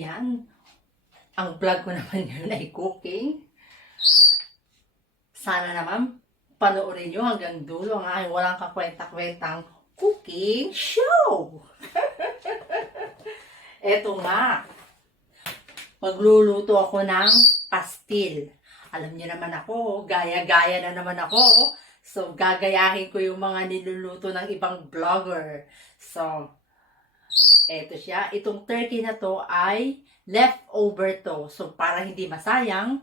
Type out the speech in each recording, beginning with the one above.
Ayan. Ang vlog ko naman yun ay cooking. Sana naman panoorin nyo hanggang dulo ang aking walang kakwenta-kwentang cooking show. Eto nga. Magluluto ako ng pastil. Alam niyo naman ako, gaya-gaya na naman ako. So, gagayahin ko yung mga niluluto ng ibang vlogger. So, eto siya. Itong turkey na to ay leftover to. So, para hindi masayang,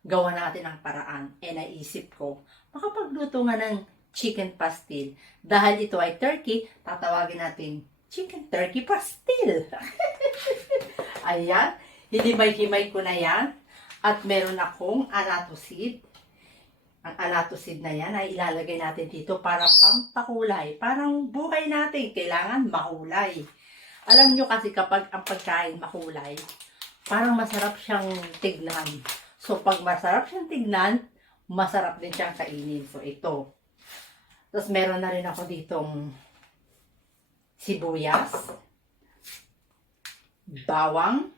gawa natin ang paraan. E naisip ko, makapagluto nga ng chicken pastil. Dahil ito ay turkey, tatawagin natin chicken turkey pastil. Ayan. Hinimay-himay ko na yan. At meron akong anato seed. Ang anato seed na yan ay ilalagay natin dito para pampakulay. Parang buhay natin, kailangan makulay. Alam nyo kasi kapag ang pagkain makulay, parang masarap siyang tignan. So pag masarap siyang tignan, masarap din siyang kainin. So ito. Tapos meron na rin ako ditong sibuyas, bawang,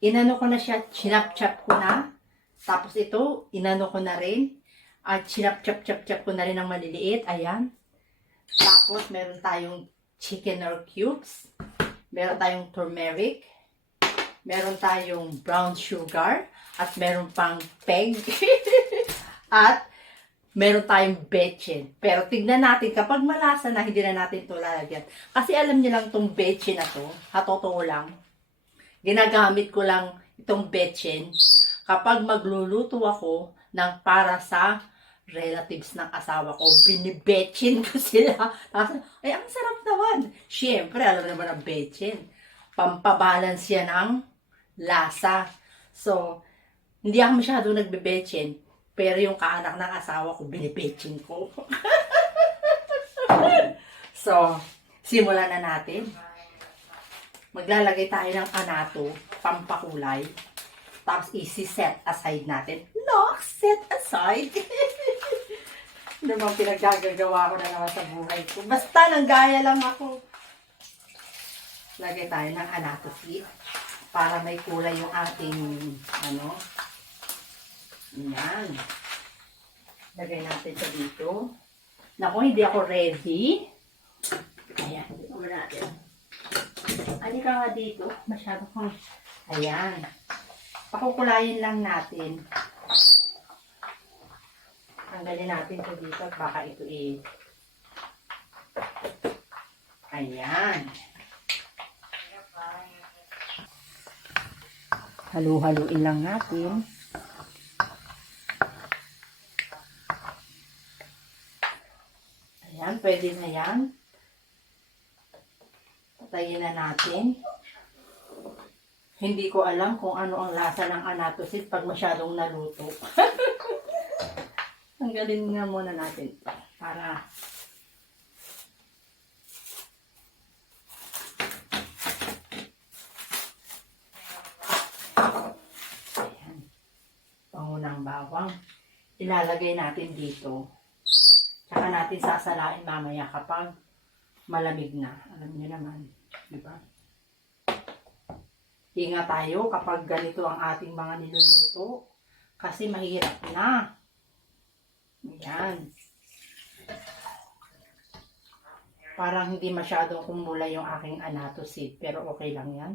inano ko na siya, chinap-chap ko na. Tapos ito, inano ko na rin. At chinap-chap-chap-chap ko na rin ng maliliit. Ayan. Tapos meron tayong chicken or cubes. Meron tayong turmeric. Meron tayong brown sugar. At meron pang peg. At meron tayong betchin. Pero tignan natin, kapag malasa na, hindi na natin ito lalagyan. Kasi alam niyo lang itong betchin na to, totoo lang, ginagamit ko lang itong betchin kapag magluluto ako ng para sa relatives ng asawa ko. Binibetchin ko sila. Tapos, ay, ang sarap naman. Siyempre, alam naman ang betchin. Pampabalance yan ng lasa. So, hindi ako masyadong nagbe-betchin. Pero yung kaanak ng asawa ko, binibetchin ko. So, simulan na natin. Maglalagay tayo ng anato, pampakulay. Tapos isi-set aside natin. No, set aside. Ano bang pinaggagawa ko na naman sa buhay ko. Basta nanggaya lang ako. Lagay tayo ng anato seed para may kulay yung ating ano. Yan. Lagay natin siya dito. Naku, hindi ako ready. Ayan, dito natin. Ani ka nga dito. Masyado kang... Ayan. Pakukulayin lang natin. Tanggalin natin ito dito at baka ito Ayan. Halu-haluin lang natin. Ayan, pwede na yan. Patayin na natin. Hindi ko alam kung ano ang lasa ng anato seed pag masyadong naluto. Tanggalin nga muna natin ito para ayan. Pangunang bawang. Ilalagay natin dito. Tsaka natin sasalain mamaya kapag malamig na. Alam niyo naman. Diba? Ingat tayo kapag ganito ang ating mga niluluto. Kasi mahirap na. Ayan. Parang hindi masyadong kumula yung aking anato seed. Pero okay lang yan.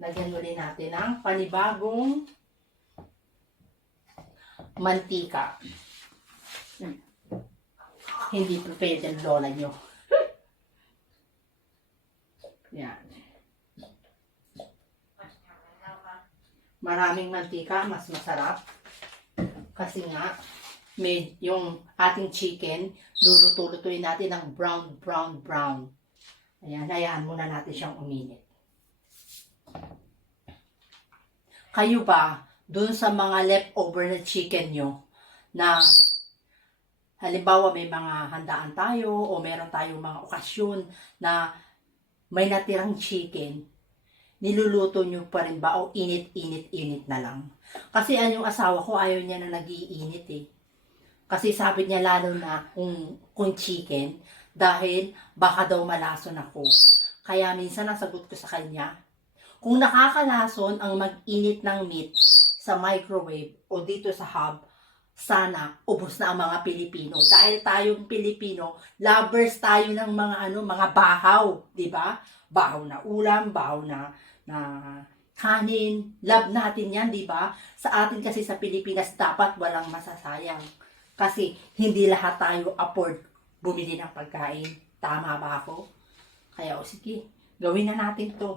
Lagyan ulit natin ang panibagong mantika. Hindi prepared ang lola nyo. Yan. Maraming mantika, mas masarap. Kasi nga, may yung ating chicken, luluto-lutuin natin ng brown. Ayan, hayaan muna natin siyang uminit. Kayo ba, dun sa mga leftover na chicken nyo, na halimbawa may mga handaan tayo, o meron tayong mga okasyon na may natirang chicken, niluluto nyo pa rin ba o init na lang? Kasi yung asawa ko ayaw niya na nag-iinit eh. Kasi sabi niya lalo na kung chicken, dahil baka daw malason ako. Kaya minsan nasagot ko sa kanya, kung nakakalason ang mag-init ng meat sa microwave o dito sa hub, sana ubos na ang mga Pilipino. Dahil tayong Pilipino, lovers tayo ng mga bahaw, 'di ba? Bahaw na ulam, bahaw na kanin. Love natin 'yan, 'di ba? Sa atin kasi sa Pilipinas dapat walang masasayang. Kasi hindi lahat tayo afford bumili ng pagkain. Tama ba ako? Kaya sige, gawin na natin 'to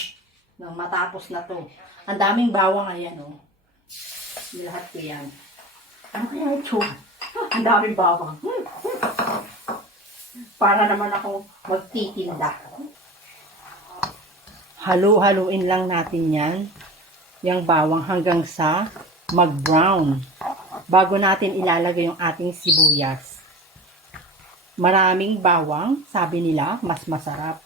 nang matapos na 'to. Ang daming bawang ayan, oh. Lahat ko yan. Ano kaya ito? Ang daming bawang. Para naman ako magtitinda. Halu-haluin lang natin yan. Yung bawang hanggang sa mag-brown. Bago natin ilalagay yung ating sibuyas. Maraming bawang, sabi nila, mas masarap.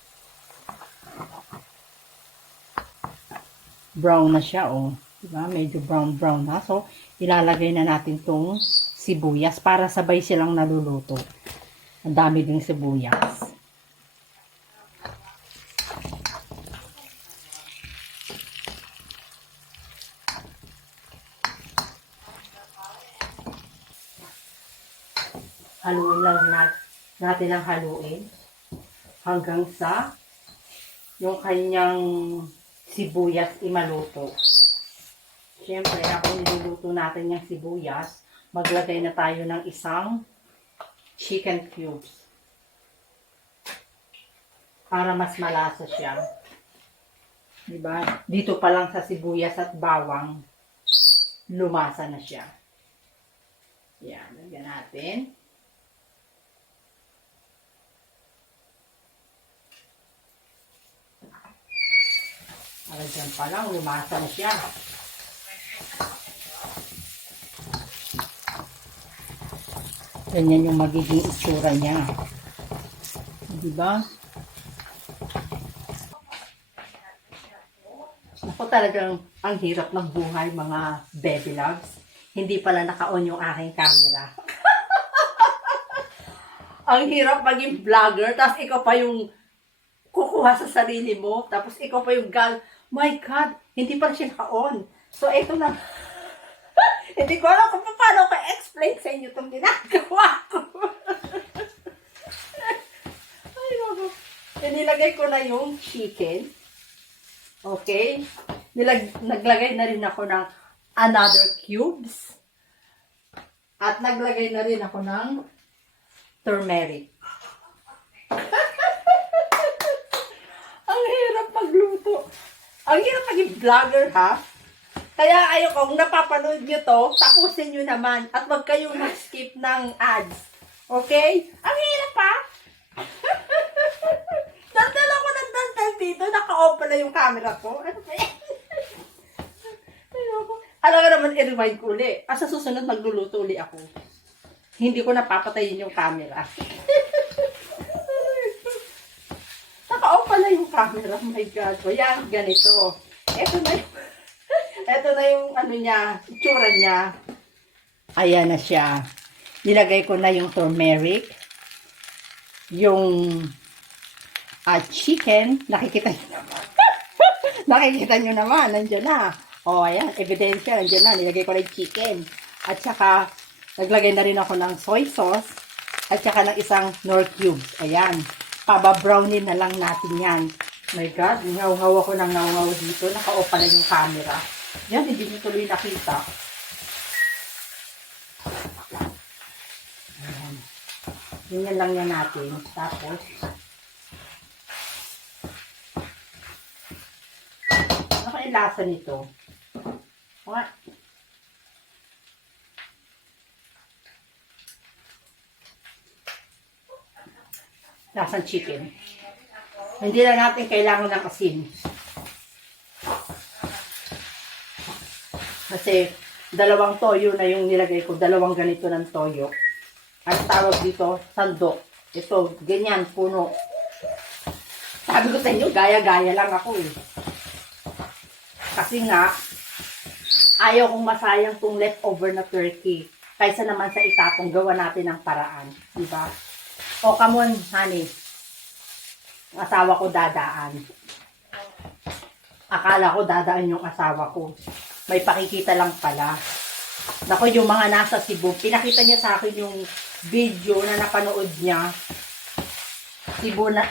Brown na siya, oh. Diba? Medyo brown na. So, ilalagay na natin tong sibuyas para sabay silang naluluto. Ang dami ding sibuyas. Haluin lang natin ang haluin hanggang sa yung kanyang sibuyas imaluto. Siyempre, habang niluluto natin yung sibuyas, maglagay na tayo ng isang chicken cubes. Para mas malasa siya. Diba? Dito pa lang sa sibuyas at bawang, lumasa na siya. Yan, lagyan natin. Para dyan pa lang, lumasa na siya. Ganyan yung magiging itsura niya. Diba? Ako talagang ang hirap ng buhay, mga baby loves. Hindi pala naka-on yung aking camera. Ang hirap maging vlogger, tapos ikaw pa yung kukuha sa sarili mo, tapos ikaw pa yung my God, hindi pa siya naka-on. So, ito na. Hindi ko alam kung paano ko explain sa inyo itong ginagawa ko. Ay, naku. Nilagay ko na yung chicken. Okay? Naglagay na rin ako ng another cubes. At naglagay na rin ako ng turmeric. Ang hirap magluto. Ang hirap maging vlogger, ha? Kaya kung napapanood nyo to, tapusin nyo naman at wag kayong mag-skip ng ads. Okay? Ang hirap, ha? Dandal ako ng dandal dito. Naka-off pala yung camera ko. Ano ba yan? Alam ka naman, i-rewind ko uli. Sa susunod, magluluto uli ako. Hindi ko napapatayin yung camera. Naka-off pala yung camera. Oh my God. O yan, ganito. Ito na yung ano niya, itsura niya. Ayan na siya. Nilagay ko na yung turmeric. Yung chicken. Nakikita nyo naman. Nakikita nyo naman. Nandiyan na. O, ayan. Ebidensya. Nandiyan na. Nilagay ko na yung chicken. At saka, naglagay na rin ako ng soy sauce. At saka ng isang Knorr cubes. Ayan. Pababrownin na lang natin yan. My God, ngaw-ngaw ako ng ngaw-ngaw dito. Naka-off pa na yung camera. Yan, hindi nyo tuloy nakita. Ayan. Ganyan lang yan natin. Tapos, ano kaya lasa nito? What? Lasang chicken. Hindi lang natin kailangan ng asin. Kasi dalawang toyo na yung nilagay ko. Dalawang ganito ng toyo. Ang tawag dito, sandok. Ito, ganyan, puno. Sabi ko sa inyo, gaya-gaya lang ako eh. Kasi nga, ayaw kong masayang tong leftover na turkey. Kaysa naman sa itapong, gawa natin ng paraan. Diba? O, come on, honey. Ang asawa ko dadaan. Akala ko dadaan yung asawa ko. May pakikita lang pala. Nako, yung mga nasa Cebu, pinakita niya sa akin yung video na napanood niya.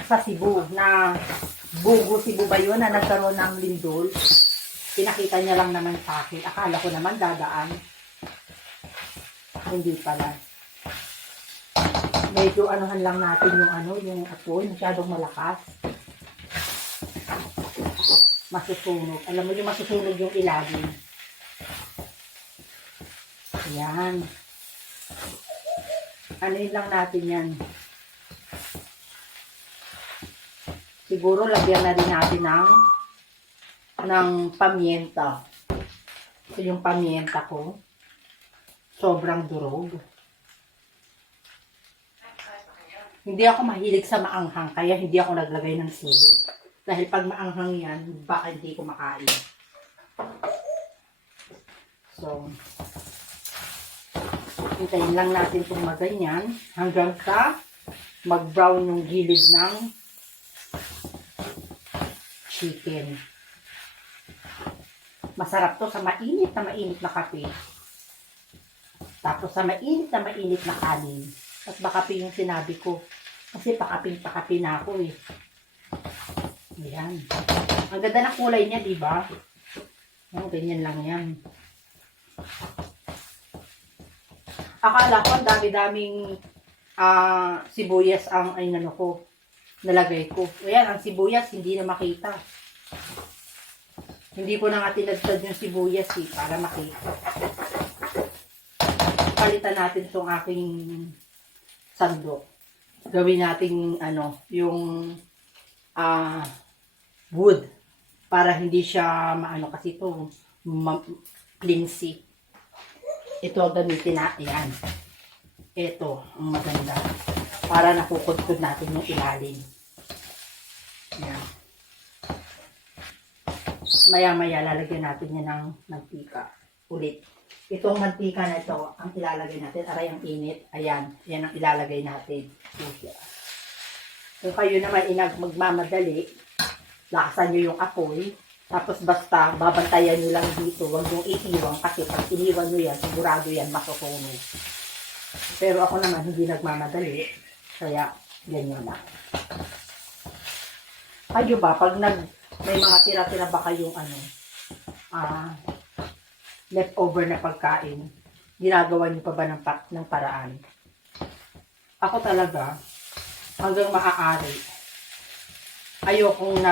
Sa Cebu, na Bugo Cebu ba yun, na nagkaroon ng lindol. Pinakita niya lang naman sa akin. Akala ko naman dadaan. Hindi pala. Medyo anuhan lang natin yung apoy, masyadong malakas. Masusunog. Alam mo yung masusunog yung ilalim. Ayan. Anuin lang natin yan. Siguro lagyan na rin natin ng pamienta. Ito yung pamienta ko. Sobrang durog. Hindi ako mahilig sa maanghang, kaya hindi ako naglagay ng sili. Dahil pag maanghang yan, baka hindi ko makain. So, hintayin lang natin itong maganyan hanggang sa mag-brown yung gilid ng chicken. Masarap to sa mainit na kape. Tapos sa mainit na kanin. At bakape yung sinabi ko. Kasi pakaping-pakape na ako eh. Ayan. Ang ganda ng kulay niya, diba? Ganyan lang yan. Akala ko ang dami-daming sibuyas ang nalagay ko. Ayan, ang sibuyas hindi na makita. Hindi ko na nga tinagtad yung sibuyas para makita. Palitan natin itong aking sandok. Gawin natin yung wood para hindi siya kasi ito flimsy. Ito gamitin natin yan. Ito ang maganda para nakukudkod natin yung ilalim. Yan. Maya-maya lalagyan natin yan ng mantika ulit. Itong mantika na ito, ang ilalagay natin, aray ang init, ayan, yan ang ilalagay natin. Kung kayo naman magmamadali, lakasan nyo yung apoy, tapos basta babantayan nyo lang dito, huwag nyo iiwang, kasi pag iniwan nyo yan, sigurado yan masusunog. Pero ako naman hindi nagmamadali, kaya ganyan lang. Kayo ba, pag may mga tira-tira ba kayong leftover na pagkain, ginagawa niyo pa ba ng paraan? Ako talaga, hanggang maaari, ayokong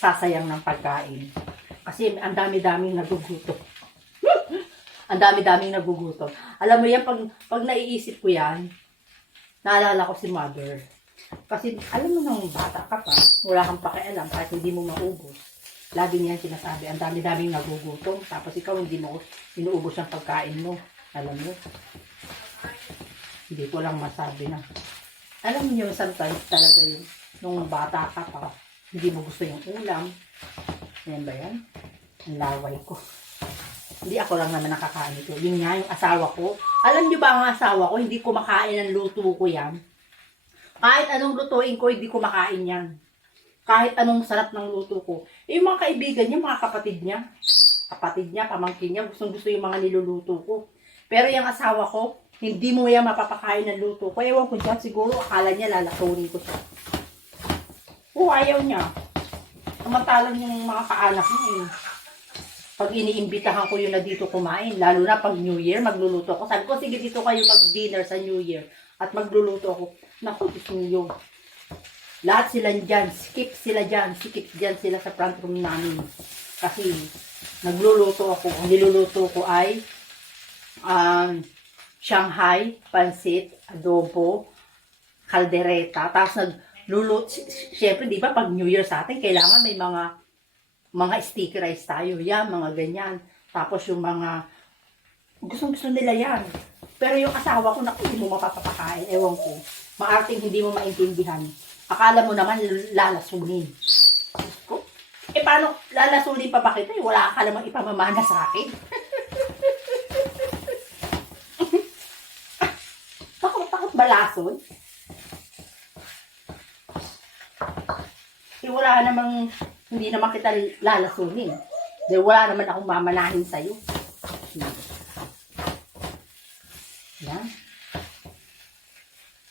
sasayang ng pagkain. Kasi ang dami-daming nagugutom. Ang dami-daming nagugutom. Alam mo yan, pag naiisip ko yan, naalala ko si mother. Kasi alam mo nung bata ka pa, wala kang pakialam kahit hindi mo maubos. Lagi niyan sinasabi, ang dami-daming nagugutom, tapos ikaw hindi mo inuubos ang pagkain mo. Alam mo? Hindi ko lang masabi na. Alam niyo, sometimes talaga yung nung bata ka pa, hindi mo gusto yung ulam. Yan ba yan? Ang laway ko. Hindi ako lang naman nakakain ito. Yun nga, yung asawa ko. Alam niyo ba ang asawa ko, hindi ko makain ang luto ko yan. Kahit anong lutuin ko, hindi ko makain yan. Kahit anong sarap ng luto ko. Yung mga kaibigan niya, mga kapatid niya, pamangkin niya, gustong-gusto yung mga niluluto ko. Pero yung asawa ko, hindi mo yan mapapakain ng luto ko. Ewan ko dyan, siguro akala niya lalatunin ko siya. Ayaw niya. Samantalang yung mga kaanak niya pag iniimbitahan ko yun na dito kumain, lalo na pag New Year, magluluto ako. Sabi ko, sige dito kayo mag-dinner sa New Year. At magluluto ako. Naku, Diyos lahat sila dyan, skip sila sila sa front room namin. Kasi, nagluluto ako. Ang niluluto ko ay Shanghai, pansit, adobo, kaldereta. Tapos nagluluto, syempre, di ba, pag New Year sa atin, kailangan may mga sticky rice tayo. Yan, mga ganyan. Tapos yung mga, gusto nila yan. Pero yung asawa ko, naku, hindi mo mapapakain. Ewan ko. Maarting hindi mo maintindihan. Akala mo naman lalasunin. Paano lalasunin pa ba kita? Wala ka namang ipamamana sa akin. Takot ba lason? wala namang, hindi naman kita lalasunin. Dahil wala naman akong mamanahin sa'yo. Yan.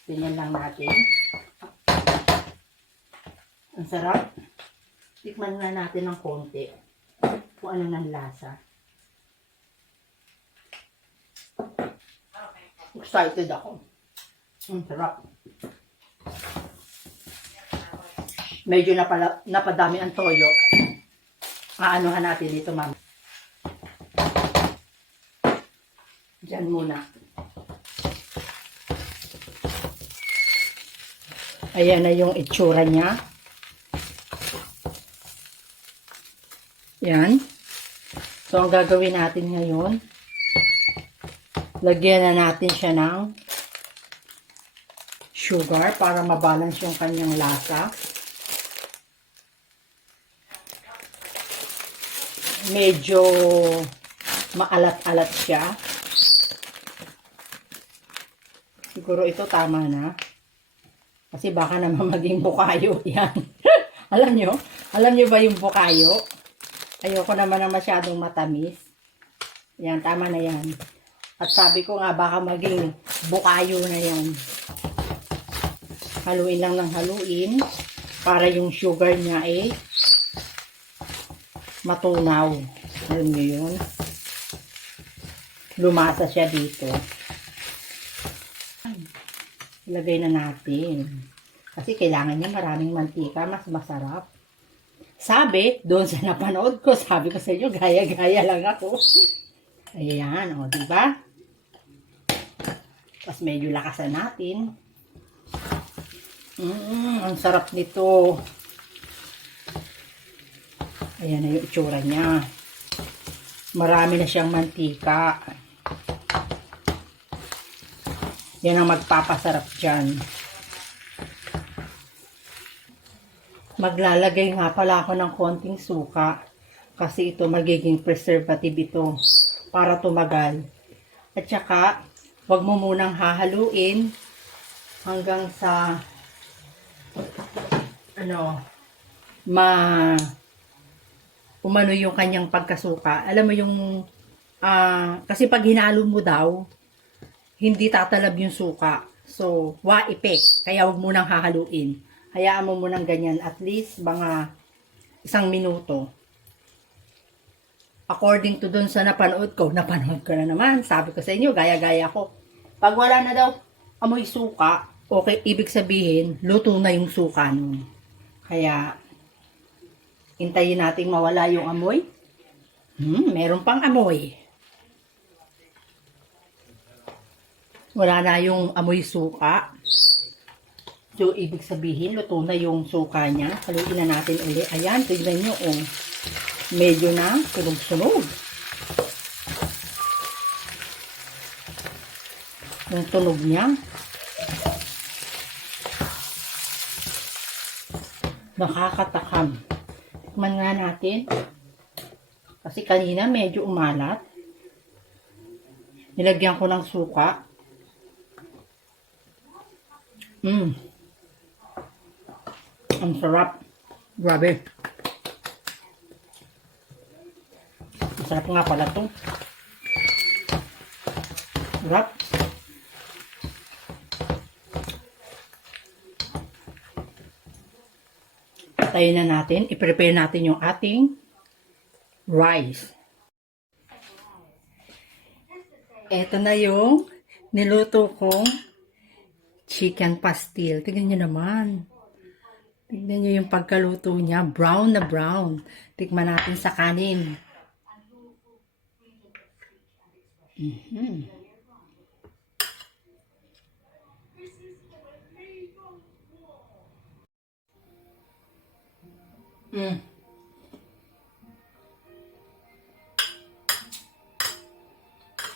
Ganyan lang natin. Ang sarap. Tikman na natin ng konti. Kung ano ng lasa. Excited ako. Ang sarap. Medyo napadami ang toyo. Aanuhan natin dito, ma'am. Diyan muna. Ayan na yung itsura niya. Yan. So, ang gagawin natin ngayon, lagyan na natin siya ng sugar para mabalance yung kanyang lasa. Medyo maalat-alat siya. Siguro ito tama na. Kasi baka naman maging bukayo. Yan. Alam nyo ba yung bukayo? Ayoko naman na masyadong matamis. Yan, tama na yan. At sabi ko nga, baka maging bukayo na yan. Haluin lang ng haluin para yung sugar niya matunaw. Alam nyo yun? Lumasa siya dito. Ilagay na natin. Kasi kailangan niya maraming mantika, mas masarap. Sabi, doon sa napanood ko, sabi ko sa inyo, gaya-gaya lang ako. Ayan, o, diba? Tapos medyo lakasan natin. Ang sarap nito. Ayan na yung itsura niya. Marami na siyang mantika. Yan ang magpapasarap dyan. Maglalagay nga pala ako ng konting suka. Kasi ito magiging preservative ito. Para tumagal. At saka, wag mo munang hahaluin hanggang sa umano yung kanyang pagkasuka. Alam mo yung kasi pag hinalo mo daw, hindi tatalab yung suka. So, wa-effect. Kaya wag mo nang hahaluin. Hayaan mo munang ganyan. At least, mga 1 minuto. According to dun sa napanood ko na naman. Sabi ko sa inyo, gaya-gaya ko. Pag wala na daw amoy suka, okay, ibig sabihin, luto na yung suka nun. Kaya, hintayin nating mawala yung amoy. Meron pang amoy. Wala na yung amoy suka. So, ibig sabihin, luto na yung suka niya. Haluin na natin ulit. Ayan, tignan nyo, oh. Medyo na sunog-sunog. Yung tunog niya. Nakakatakam. Tikman nga natin. Kasi kanina medyo umalat. Nilagyan ko ng suka. Ang sarap. Grabe. Masarap nga pala ito. Sarap. Tayo na natin. I-prepare natin yung ating rice. Ito na yung niluto kong chicken pastil. Tignan nyo naman. Tignan nyo yung pagkaluto niya. Brown na brown. Tikman natin sa kanin.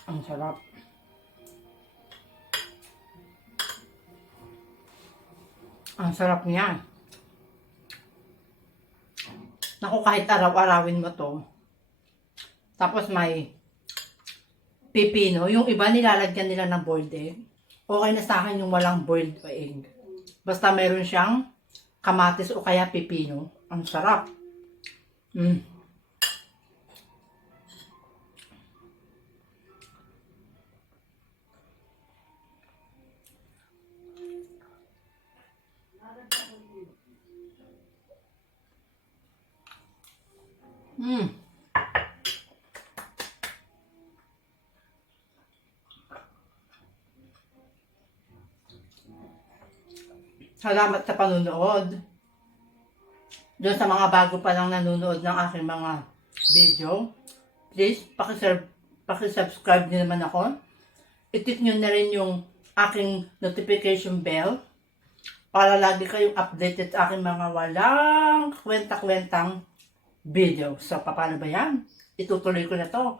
Ang sarap. Ang sarap niya. Naku, kahit araw-arawin mo to. Tapos may pipino. Yung iba nilalagyan nila ng boiled egg. Okay na sa akin yung walang boiled egg. Basta meron siyang kamatis o kaya pipino. Ang sarap. Mm. Mm. Salamat sa panunood. Doon sa mga bago pa lang nanonood ng aking mga video, please, pakisubscribe niyo naman ako. I-tick nyo na rin yung aking notification bell para lagi kayong updated sa aking mga walang kwenta-kwentang video. So, paano ba yan? Itutuloy ko na to.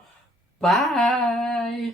Bye!